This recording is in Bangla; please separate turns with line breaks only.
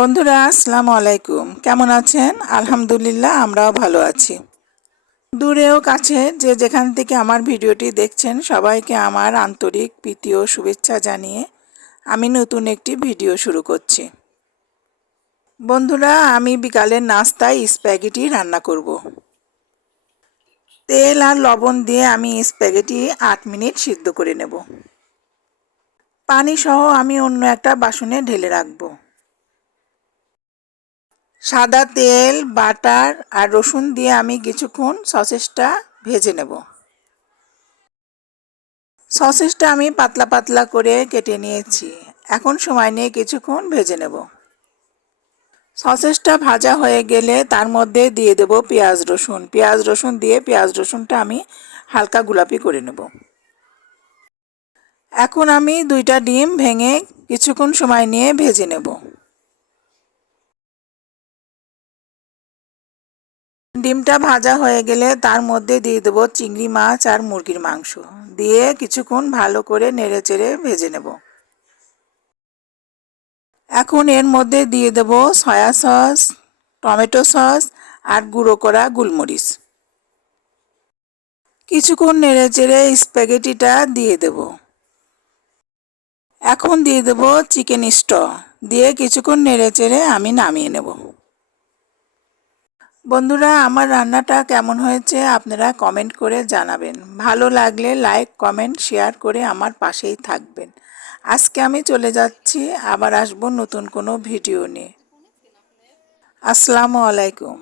বন্ধুরা, আসসালামু আলাইকুম। কেমন আছেন? আলহামদুলিল্লাহ, আমরাও ভালো আছি। দূরেও কাছে যে যেখান থেকে আমার ভিডিওটি দেখছেন, সবাইকে আমার আন্তরিক প্রীতি ও শুভেচ্ছা জানিয়ে আমি নতুন একটি ভিডিও শুরু করছি। বন্ধুরা, আমি বিকালের নাস্তায় স্প্যাগেটি রান্না করব। তেল আর লবণ দিয়ে আমি স্প্যাগেটি আট মিনিট সিদ্ধ করে নেব। পানি সহ আমি অন্য একটা বাসনে ঢেলে রাখব। সাদা তেল, বাটার আর রসুন দিয়ে আমি কিছুক্ষণ সসেসটা ভেজে নেব। সসেসটা আমি পাতলা পাতলা করে কেটে নিয়েছি। এখন সময় নিয়ে কিছুক্ষণ ভেজে নেব। সসেসটা ভাজা হয়ে গেলে তার মধ্যে দিয়ে দেব পেঁয়াজ রসুন। পেঁয়াজ রসুন দিয়ে পেঁয়াজ রসুনটা আমি হালকা গোলাপি করে নেব। এখন আমি দুইটা ডিম ভেঙে কিছুক্ষণ সময় নিয়ে ভেজে নেব। ডিমটা ভাজা হয়ে গেলে তার মধ্যে দিয়ে দেবো চিংড়ি মাছ আর মুরগির মাংস। দিয়ে কিছুক্ষণ ভালো করে নেড়ে চেড়ে ভেজে নেব। এখন এর মধ্যে দিয়ে দেবো সয়া সস, টমেটো সস আর গুঁড়ো করা গোলমরিচ। কিছুক্ষণ নেড়ে চেড়ে স্প্যাগেটিটা দিয়ে দেব। এখন দিয়ে দেবো চিকেন স্ট দিয়ে কিছুক্ষণ নেড়ে চেড়ে আমি নামিয়ে নেব। বন্ধুরা, আমার রান্নাটা কেমন হয়েছে আপনারা কমেন্ট করে জানাবেন। ভালো লাগলে লাইক কমেন্ট শেয়ার করে আমার পাশেই থাকবেন। আজকে আমি চলে যাচ্ছি, আবার আসব নতুন কোনো ভিডিও নিয়ে। আসসালামু আলাইকুম।